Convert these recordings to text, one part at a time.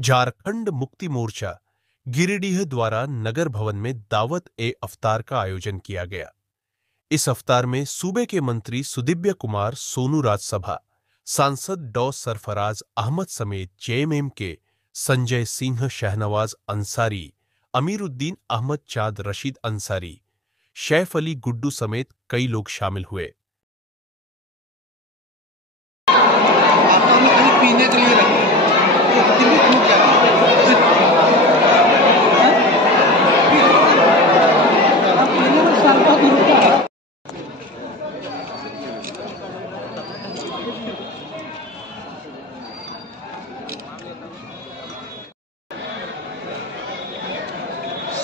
झारखंड मुक्ति मोर्चा गिरिडीह द्वारा नगर भवन में दावत-ए-अफ्तार का आयोजन किया गया। इस अफ्तार में सूबे के मंत्री सुदिव्य कुमार सोनू राज्यसभा, सांसद डॉ सरफराज अहमद समेत जेएमएम के संजय सिंह, शहनवाज अंसारी, अमीरुद्दीन अहमद चाँद, रशीद अंसारी, शैफ अली गुड्डू समेत कई लोग शामिल हुए।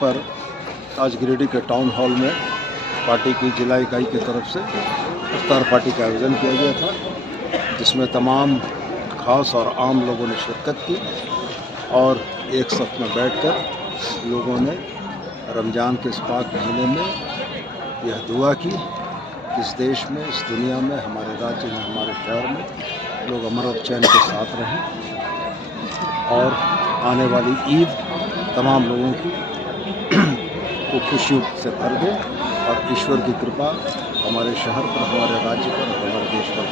पर आज गिरिडीह के टाउन हॉल में पार्टी की जिला इकाई की तरफ से इफ्तार पार्टी का आयोजन किया गया था, जिसमें तमाम खास और आम लोगों ने शिरकत की और एक सफ में बैठकर लोगों ने रमज़ान के इस पाक महीने में यह दुआ की कि इस देश में, इस दुनिया में, हमारे राज्य में, हमारे शहर में लोग अमन और चैन के साथ रहें और आने वाली ईद तमाम लोगों को खुशियों से भर दे और ईश्वर की कृपा हमारे शहर पर, हमारे राज्य पर, हमारे देश पर।